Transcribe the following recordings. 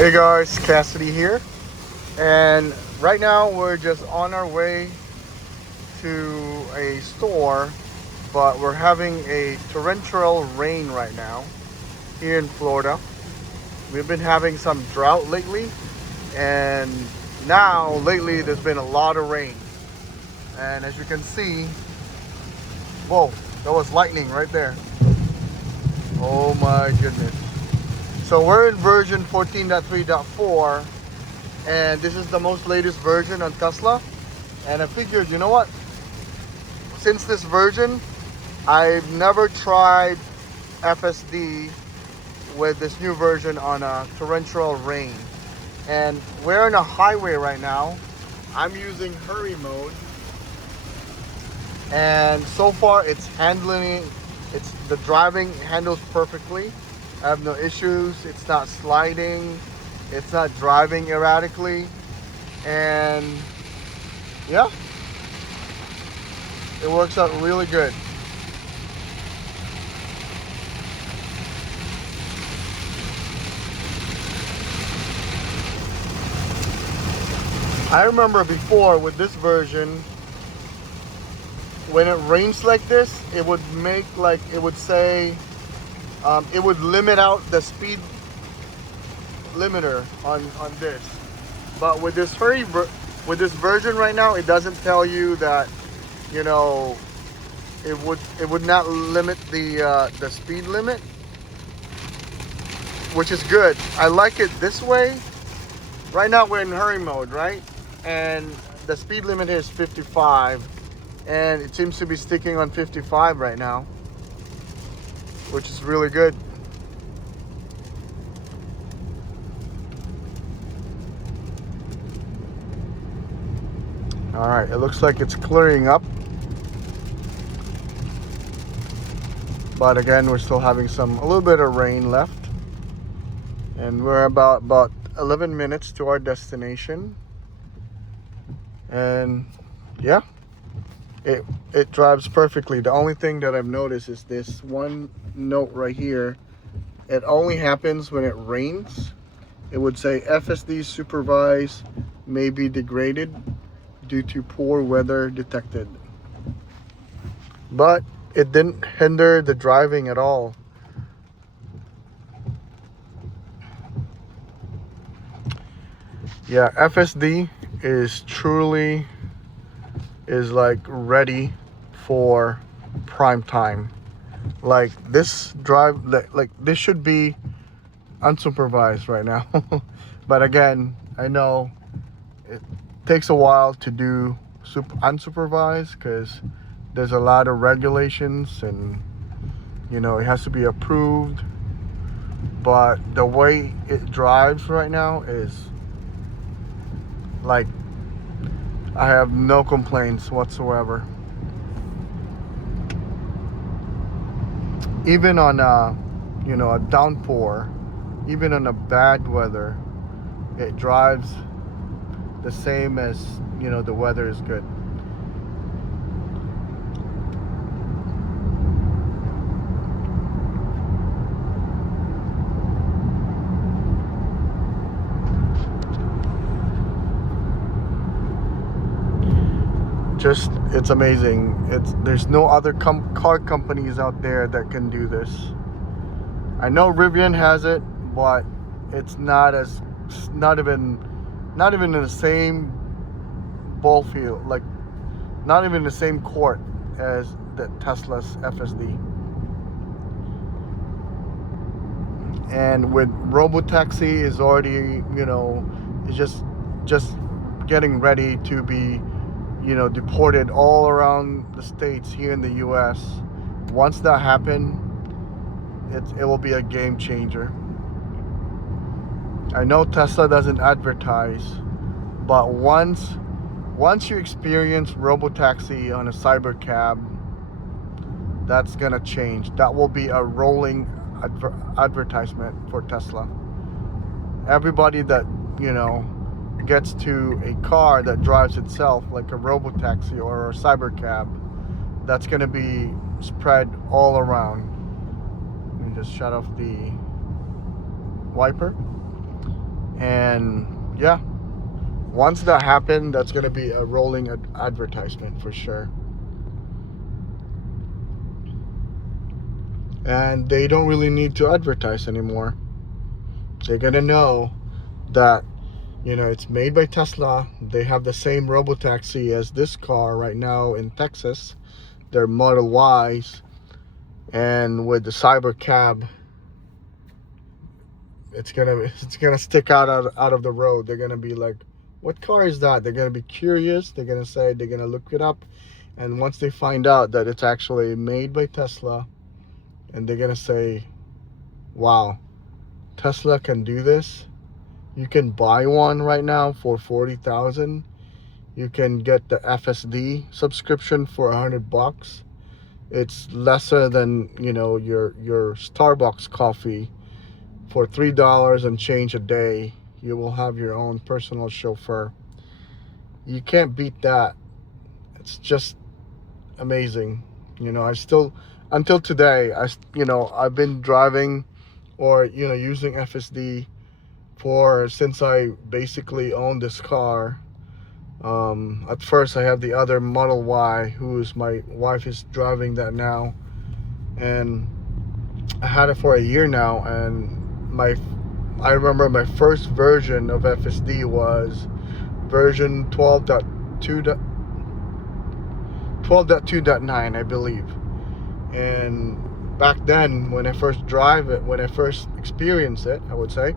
Hey guys, Cassidy here, and right now we're just on our way to a store, but we're having a torrential rain right now here in Florida. We've been having some drought lately, and now lately there's been a lot of rain. And as you can see, whoa, that was lightning right there. Oh my goodness. So we're in version 14.3.4, and this is the most latest version on Tesla. And I figured, you know what? Since this version, I've never tried FSD with this new version on a torrential rain. And we're in a highway right now. I'm using hurry mode. And so far the driving handles perfectly. I have no issues. It's not sliding. It's not driving erratically. And yeah, it works out really good. I remember before with this version, when it rains like this, it would make it would say, it would limit out the speed limiter on this. But with this version right now, it doesn't tell you that, you know, it would not limit the speed limit, which is good. I like it this way. Right now we're in hurry mode, right? And the speed limit here is 55, and it seems to be sticking on 55 right now, which is really good. All right, it looks like it's clearing up, but again, we're still having a little bit of rain left, and we're about 11 minutes to our destination. And yeah, it drives perfectly. The only thing that I've noticed is this one note right here. It only happens when it rains. It would say FSD supervised may be degraded due to poor weather detected. But it didn't hinder the driving at all. Yeah, FSD is truly like ready for prime time. Like this this should be unsupervised right now. But again, I know it takes a while to do unsupervised because there's a lot of regulations, and you know, it has to be approved. But the way it drives right now is like, I have no complaints whatsoever. Even on a downpour, even on a bad weather, it drives the same as, the weather is good. It's amazing. There's no other car companies out there that can do this. I know Rivian has it, but it's not even in the same ball field, like not even the same court as the Tesla's FSD. And with Robotaxi is already, is just getting ready to be, deported all around the states here in the US. Once that happens, it will be a game changer. I know Tesla doesn't advertise, but once you experience Robotaxi on a cybercab, that's gonna change. That will be a rolling advertisement for Tesla. Everybody that, gets to a car that drives itself, like a Robotaxi or a cybercab, that's going to be spread all around. Let me just shut off the wiper. And yeah, once that happens, that's going to be a rolling advertisement for sure. And they don't really need to advertise anymore. They're going to know that, you know, it's made by Tesla. They have the same robotaxi as this car right now in Texas. They're Model Ys. And with the cyber cab, it's gonna stick out of the road. They're gonna be like, what car is that? They're gonna be curious. They're gonna look it up, and once they find out that it's actually made by Tesla, and they're gonna say, wow, Tesla can do this. You can buy one right now for $40,000. You can get the FSD subscription for $100. It's lesser than, you know, your Starbucks coffee. For $3 and change a day, you will have your own personal chauffeur. You can't beat that. It's just amazing. You know, until today, I've been driving or, you know, using FSD since I basically owned this car. At first, I have the other Model Y, my wife is driving that now, and I had it for a year now, and I remember my first version of FSD was version 12.2.9, I believe. And back then, when I first experienced it, I would say,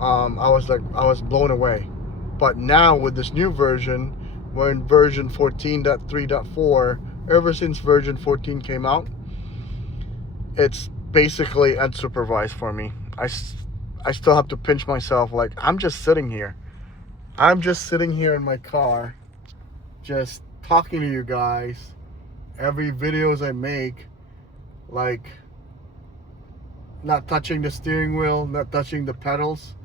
I was blown away. But now with this new version, we're in version 14.3.4. Ever since version 14 came out, it's basically unsupervised for me. I still have to pinch myself, like, I'm just sitting here in my car, just talking to you guys. Every videos I make, like, not touching the steering wheel, not touching the pedals.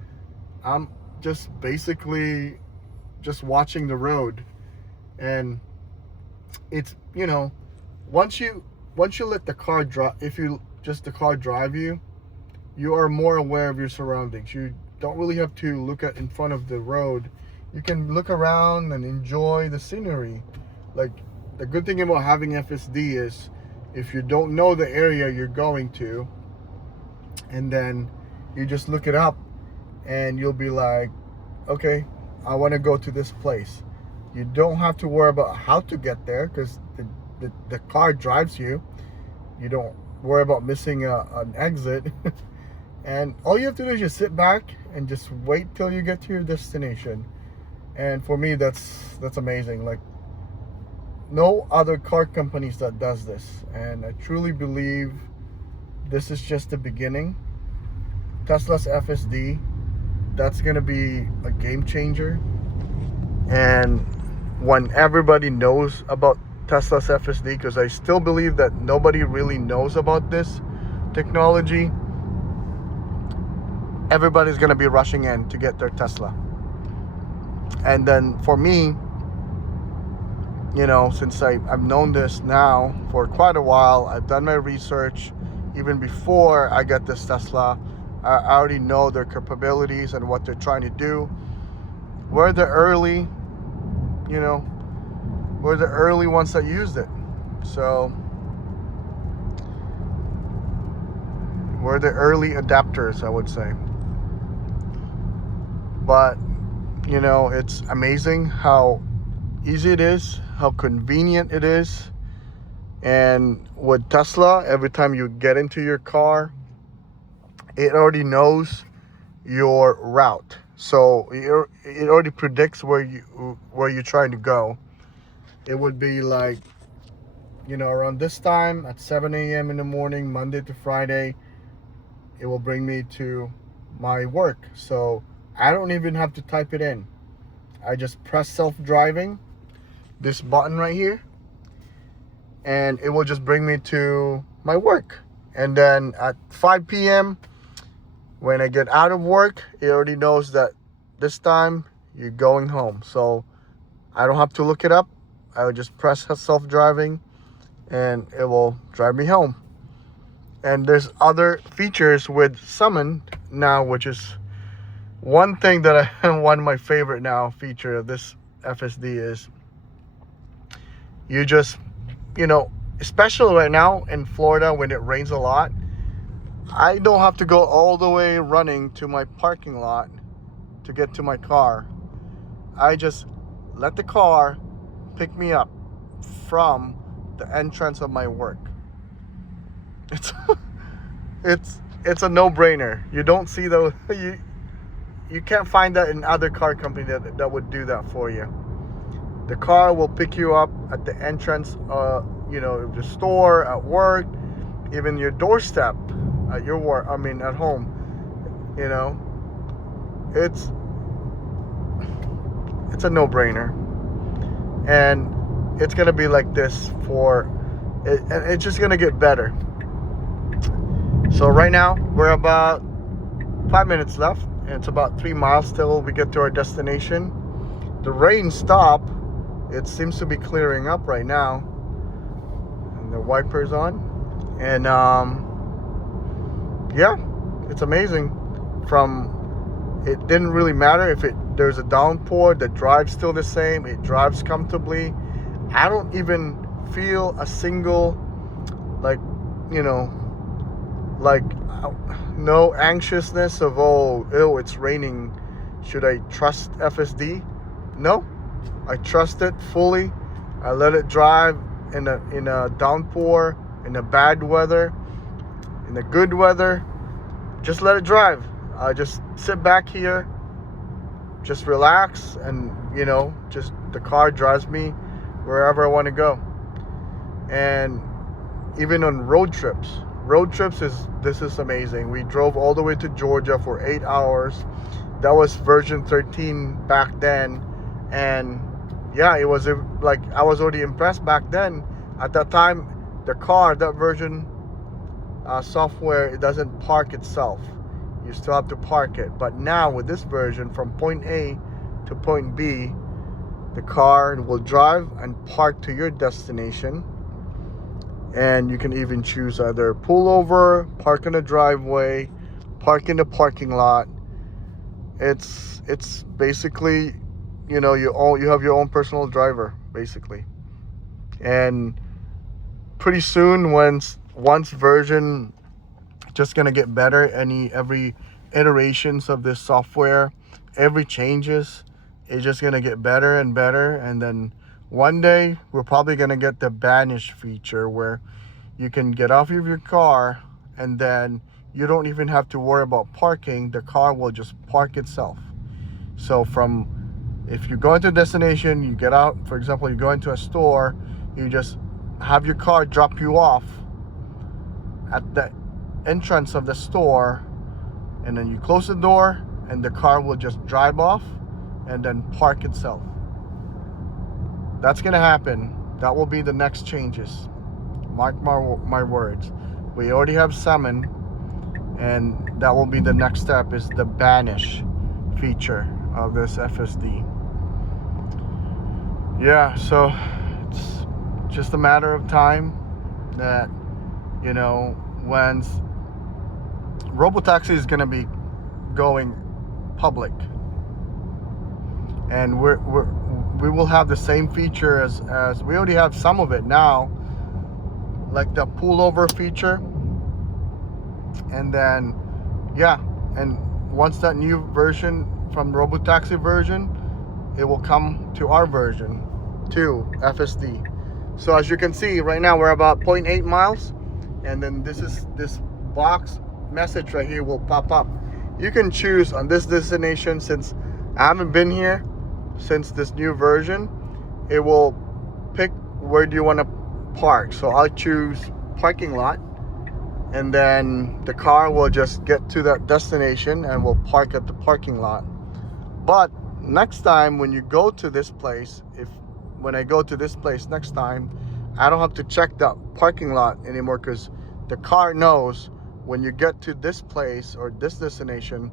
I'm just basically just watching the road. And it's, you know, once you let the car drive, if you just the car drive you, you are more aware of your surroundings. You don't really have to look at in front of the road. You can look around and enjoy the scenery. Like, the good thing about having FSD is, if you don't know the area you're going to, and then you just look it up, and you'll be like, okay, I want to go to this place. You don't have to worry about how to get there, because the car drives you. You don't worry about missing an exit. And all you have to do is just sit back and just wait till you get to your destination. And for me, that's amazing. Like, no other car companies that does this. And I truly believe this is just the beginning. Tesla's FSD, that's gonna be a game changer. And when everybody knows about Tesla's FSD, because I still believe that nobody really knows about this technology, everybody's going to be rushing in to get their Tesla. And then for me, you know, since I've known this now for quite a while, I've done my research. Even before I got this Tesla, I already know their capabilities and what they're trying to do. We're the early ones that used it. So we're the early adapters, I would say. But, you know, it's amazing how easy it is, how convenient it is. And with Tesla, every time you get into your car, it already knows your route. So it already predicts where you're trying to go. It would be like, you know, around this time at 7 a.m. in the morning, Monday to Friday, it will bring me to my work. So I don't even have to type it in. I just press self-driving, this button right here, and it will just bring me to my work. And then at 5 p.m., when I get out of work, it already knows that this time you're going home. So I don't have to look it up. I will just press self-driving and it will drive me home. And there's other features with Summon now, which is One thing that one of my favorite now feature of this FSD is you just, especially right now in Florida when it rains a lot, I don't have to go all the way running to my parking lot to get to my car. I just let the car pick me up from the entrance of my work. It's it's a no-brainer. You don't see those. You can't find that in other car company that would do that for you. The car will pick you up at the entrance, of the store, at work, even your doorstep at your work. I mean, at home. It's a no-brainer, and it's gonna be like this and it's just gonna get better. So right now we're about 5 minutes left, and it's about 3 miles till we get to our destination. The rain stopped. It seems to be clearing up right now, and the wipers on, and yeah, it's amazing. It didn't really matter if there's a downpour. The drive's still the same. It drives comfortably. I don't even feel a single no anxiousness of, oh, it's raining, should I trust FSD? No, I trust it fully. I let it drive in a downpour, in a bad weather, in the good weather. Just let it drive. I just sit back here, just relax, and just the car drives me wherever I want to go. And even on road trips, this is amazing. We drove all the way to Georgia for 8 hours. That was version 13 back then, and yeah, it was like, I was already impressed back then. At that time, that version software, it doesn't park itself. You still have to park it. But now with this version, from point A to point B, the car will drive and park to your destination. And you can even choose either pull over, park in the driveway, park in the parking lot. It's basically, you have your own personal driver, basically. And pretty soon, once version just gonna get better, every iterations of this software, every changes, it's just gonna get better and better. And then one day we're probably gonna get the banish feature, where you can get off of your car and then you don't even have to worry about parking. The car will just park itself. So if you go into a destination, you get out, for example, you go into a store, you just have your car drop you off at the entrance of the store, and then you close the door, and the car will just drive off and then park itself. That's gonna happen. That will be the next changes. Mark my words. We already have summon, and that will be the next step, is the banish feature of this FSD. Yeah, so it's just a matter of time that, when Robotaxi is going to be going public, and we will have the same feature as we already have some of it now, like the pullover feature. And then and once that new version from Robotaxi version, it will come to our version 2 FSD. So as you can see, right now we're about 0.8 miles, and then this box message right here will pop up. You can choose on this destination. Since I haven't been here since this new version, it will pick where do you want to park. So I'll choose parking lot, and then the car will just get to that destination and will park at the parking lot. But next time when you go to this place, when I go to this place next time, I don't have to check the parking lot anymore, because the car knows when you get to this place or this destination,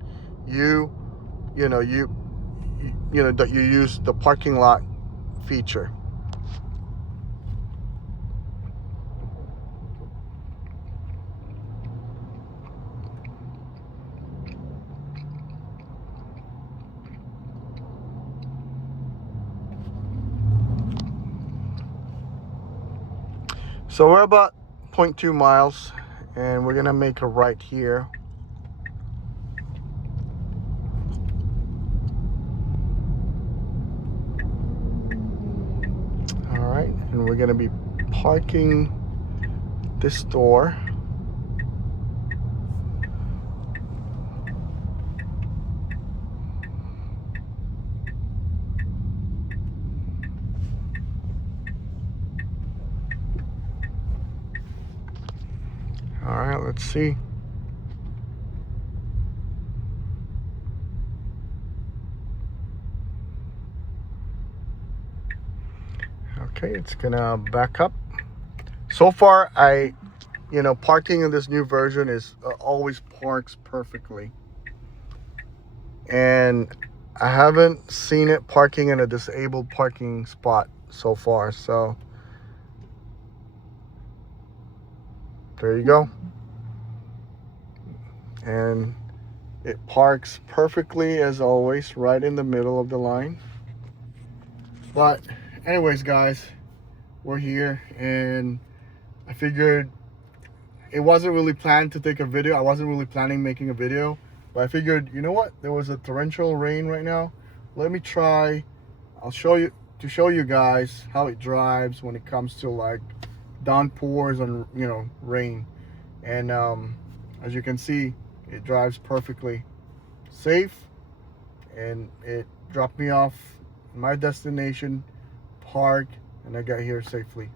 that you use the parking lot feature. So we're about 0.2 miles and we're gonna make a right here. All right, and we're gonna be parking this store. All right, let's see. Okay, it's gonna back up. So far, parking in this new version is always parks perfectly. And I haven't seen it parking in a disabled parking spot so far. So there you go. And it parks perfectly as always, right in the middle of the line. But anyways, guys, we're here and I figured it wasn't really planned to take a video. I wasn't really planning making a video, but I figured, you know what? There was a torrential rain right now. Let me try. I'll show you guys how it drives when it comes to like downpours and rain. And as you can see, it drives perfectly safe, and it dropped me off at my destination, parked, and I got here safely.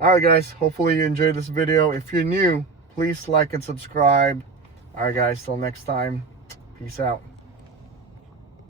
Alright guys, hopefully you enjoyed this video. If you're new, please like and subscribe. Alright guys, till next time, peace out.